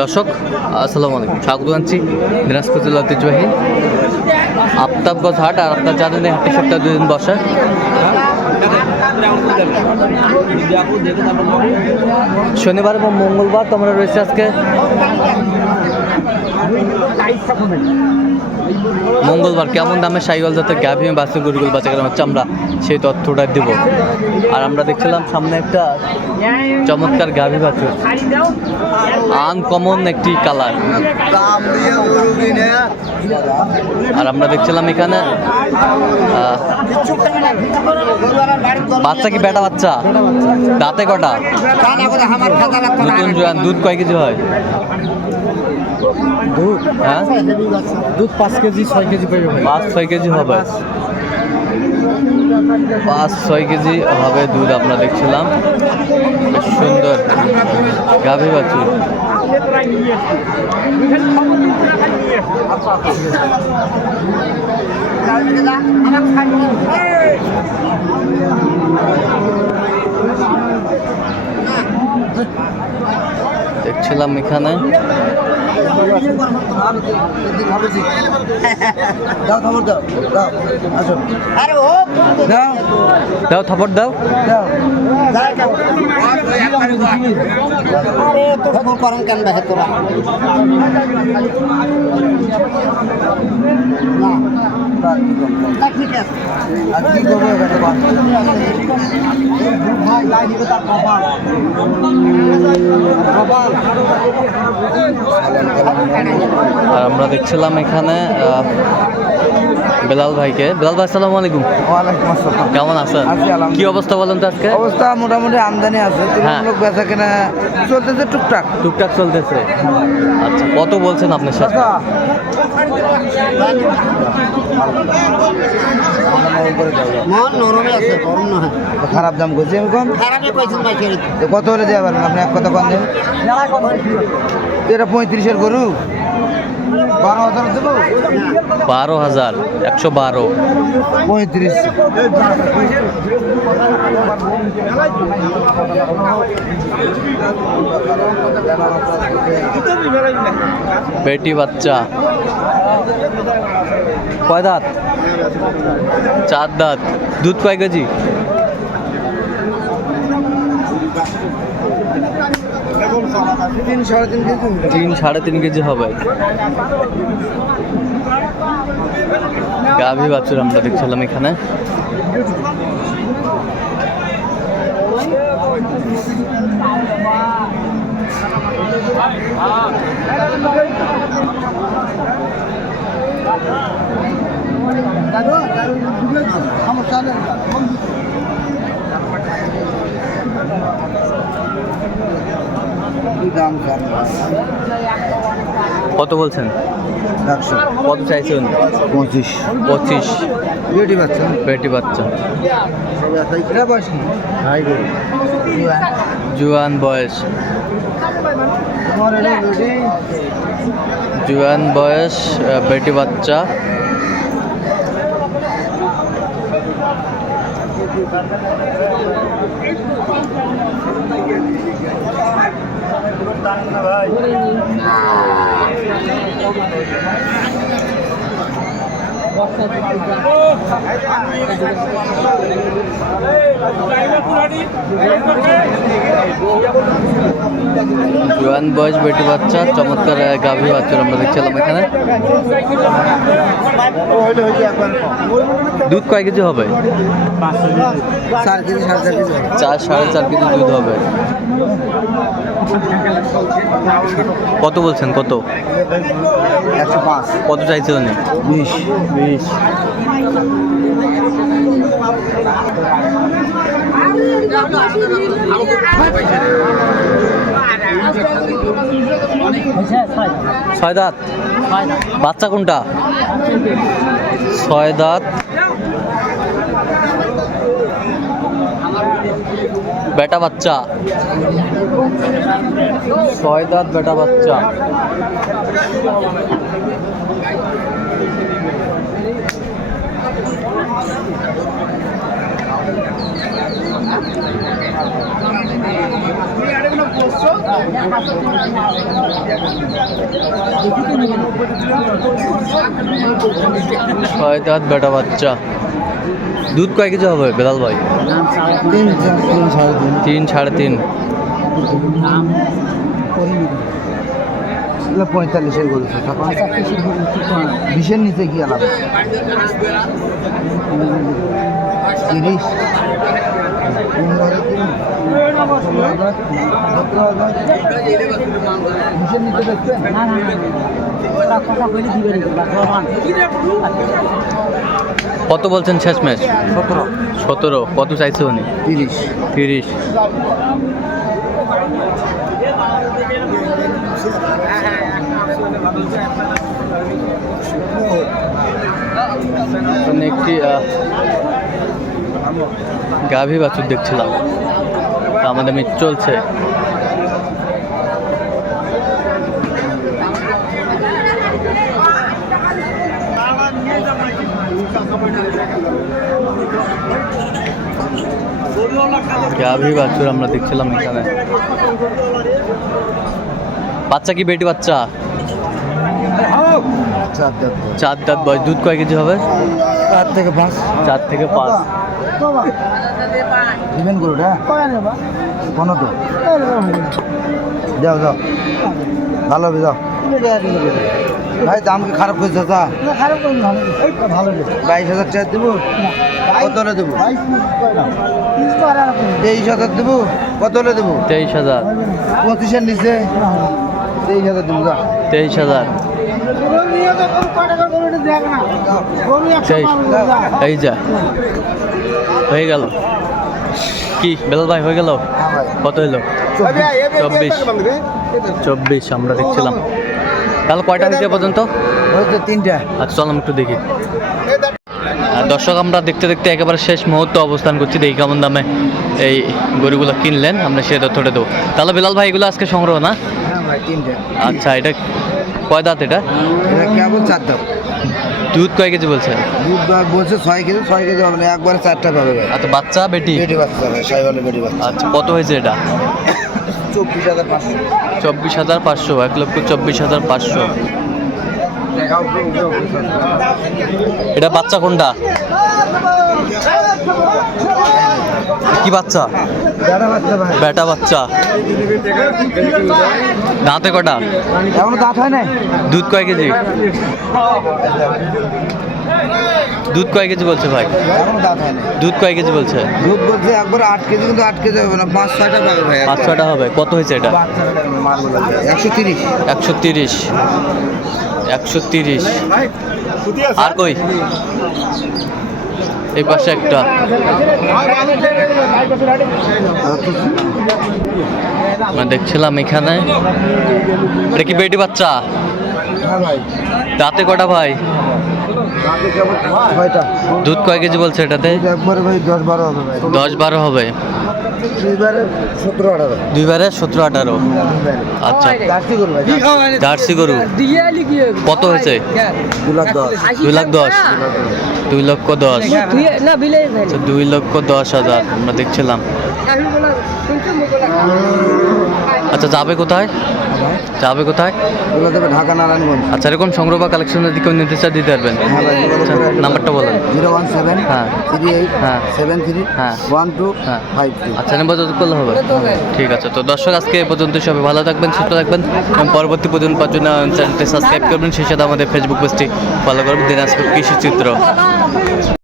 দর্শক, আসসালামু আলাইকুম। স্বাগত জানছি দিনাজপুর জেলা ঐতিহ্যবাহী আফতাবগঞ্জ হাট আর আপনার জানেন এই হাটে সপ্তাহে দুদিন বসে। শনিবার এবং মঙ্গলবার তোমরা রয়েছে আজকে মঙ্গলবার কেমন দামে সাইকেল যাতে গাভী বাসে গরুগুল বাচ্চা কেন হচ্ছে আমরা সেই তথ্যটা দিব। আর আমরা দেখছিলাম সামনে একটা চমৎকার গাভী বাছুর আনকমন একটি কালার আর আমরা দেখছিলাম এখানে বাচ্চা কি বেটা বাচ্চা? দাঁতে কটা? দুধ কয় কেজি হয়? দুধ হ্যাঁ? দুধ পাঁচ কেজি ছয় কেজি পাইবে পাঁচ ছয় কেজি হবে। পাঁচ ছয় কেজি হবে দুধ আমরা দেখছিলাম। বেশ সুন্দর। গাভী বাছুর। দেখছিলাম এখানে। দাও খবর দাও দাও আসো। দাও। দাও থাপড় দাও। আরে তো খবর করেন কেন দেখে তোরা? না আর আমরা দেখছিলাম এখানে বেলাল ভাইকে। বেলাল ভাই আসসালামু আলাইকুম। ওয়ালাইকুম আসসালাম। কেমন আছেন। কি অবস্থা বলেন তো আজকে? অবস্থা মোটামুটি আমদানি আছে। তুলনামূলক বেচা কেনা চলতেছে টুকটাক। টুকটাক চলতেছে। আচ্ছা কত বলছেন আপনার সাথে আচ্ছা। মন নরমে আছে গরম নয় খারাপ দাম করছি আমি কম কত হলে দেওয়া পারবেন আপনি? এক কথা কম এটা পঁয়ত্রিশের গরু। বারো হাজার দেবো? বারো হাজার একশো বারো। পঁয়ত্রিশ। বেটি বাচ্চা। কয় দাঁত? চার দাঁত। দুধ কয় কেজি? তিন সাড়ে তিন কেজি তিন সাড়ে তিন কেজি হবে। গাভী বাছুর আমরা দেখছিলাম এখানে। কত বলছেন? একশো। কত চাইছেন? পঁচিশ। পঁচিশ। বেটি বাচ্চা। বেটি বাচ্চা। জুয়ান বয়স। জুয়ান বয়স বেটি জুয়ান আহ, বেটি বাচ্চা জুয়ান বয়স বেটি বাচ্চা চমৎকার গাভী বাচ্চা আমরা দেখছিলাম এখানে। দুধ কয় কেজি হবে? চার সাড়ে চার কেজি সাড়ে চার কেজি দুধ হবে। কত বলছেন? কত? একশো পাঁচ কত চাইছে উনি? বিশ। বিশ। ছয় দাঁত বাচ্চা কোনটা? ছয় দাঁত বেটা বাচ্চা। ছয় দাঁত বেটা বাচ্চা। ছয় দাঁত বেটা বাচ্চা। দুধ কয় কেজি হবে, বেলাল ভাই? তিন সাড়ে তিন। পঁয়তাল্লিশের গরু বিশের নিচে কি আলাদা তিরিশ পনেরো হাজার তিন, ষোলো হাজার, সতেরো হাজার। বিশের নিচে দেখছেন কত বলছেন শেষ ম্যাচ? সতেরো। সতেরো। কত চাইছে উনি? তিরিশ। তিরিশ। একটি গাভী বাছুর দেখছিলাম। আমাদের মিট চলছে। গাভী বাছুর আমরা দেখছিলাম এখানে। বাচ্চা কি বেটি বাচ্চা? চার দাঁত বয়স। চার দাঁত বয়স। দুধ কয় কেজি হবে? চার থেকে পাঁচ। চার থেকে পাঁচ। দিবেন গরুটা? কোনো তো। যাও যাও। ভালো হবে যাও। ভাই দাম কি খারাপ করছে তা বাইশ হাজার টাকা দেবো? কত হলে দেবো? তেইশ হাজার দেবো? কত হলে দেবো? তেইশ হাজার। পঁচিশের নিচে? তেইশ হাজার দেবো তেইশ হাজার। এই যা। হয়ে গেল। কি বেলাল ভাই হয়ে গেল? কত হলো চব্বিশ। চব্বিশ আমরা দেখছিলাম। তাহলে কয়টা এ পর্যন্ত? তিনটা। আচ্ছা চল একটু দেখি। দর্শক আমরা দেখতে দেখতে একেবারে শেষ মুহূর্ত অবস্থান করছি। দেখি কেমন দামে এই গরুগুলো কিনলেন। আমরা সে তথ্যটা দেবো। তাহলে বিলাল ভাই এগুলো আজকে সংগ্রহ না? হ্যাঁ আচ্ছা এটা কয় দাঁত এটা? কেবল চার দাম দুধ কয় কেজি বলছে? দুধ বলছে ছয় কেজি ছয় কেজি হবে না একবারে চারটা পাবে ভাই। আচ্ছা বাচ্চা বেটি? বেটি বাচ্চা সাইওয়ালের বেটি বাচ্চা। আচ্ছা কত হয়েছে এটা? চব্বিশ হাজার পাঁচশো। চব্বিশ হাজার পাঁচশো এক লক্ষ চব্বিশ হাজার পাঁচশো। এটা বাচ্চা কোনটা? কি বাচ্চা? বেটা বাচ্চা। দাঁতে কটা এখনও দাঁত হয় নাই? দুধ কয় কেজি? দুধ কয় কেজি বলছে ভাই? দুধ কয় কেজি বলছে? দুধ বলছে একবার আট কেজি কিন্তু আট কেজি হবে না পাঁচ ছয়টা পাবে ভাই পাঁচ ছটা হবে। কত হয়েছে এটা? একশো তিরিশ। একশো তিরিশ। একশো তিরিশ। আর কই? এই পাশে একটা। দেখছিলাম এখানে। এটা কি বেটি বাচ্চা? হ্যাঁ দাঁতে কটা ভাই? ছয়টা দুধ কয় কেজি বলছে এটাতে? একবারে ভাই দশ বারো হবে ভাই। দশ বারো হবে। দুইবারে সতেরো আঠারো। দুইবারে সতেরো আঠারো। আচ্ছা। জার্সি গরু কত হয়েছে? দু লাখ দশ। দুই লাখ দশ। দুই লক্ষ দশ। আচ্ছা দুই লক্ষ দশ হাজার। আমরা দেখছিলাম। আচ্ছা যাবে কোথায়? যাবে কোথায়? এগুলো দেবে ঢাকা নারায়ণগঞ্জ। আচ্ছা এরকম সংগ্রহ বা কালেকশনের দিকেও চাই দিতে পারবেন। হ্যাঁ আচ্ছা, নাম্বারটা বলেন। জিরো ওয়ান সেভেন হ্যাঁ। থ্রি এইট হ্যাঁ। সেভেন থ্রি হ্যাঁ। ওয়ান টু হ্যাঁ। ফাইভ আচ্ছা যত করলে হবে। ঠিক আছে তো দর্শক আজকে এ পর্যন্ত সবাই ভালো থাকবেন সুস্থ থাকবেন এবং পরবর্তী পর্যন্ত পাওয়ার জন্য চ্যানেলটি সাবস্ক্রাইব করবেন। সেই সাথে আমাদের ফেসবুক পেজটি ফলো করবেন দিনাজপুর কৃষি চিত্র।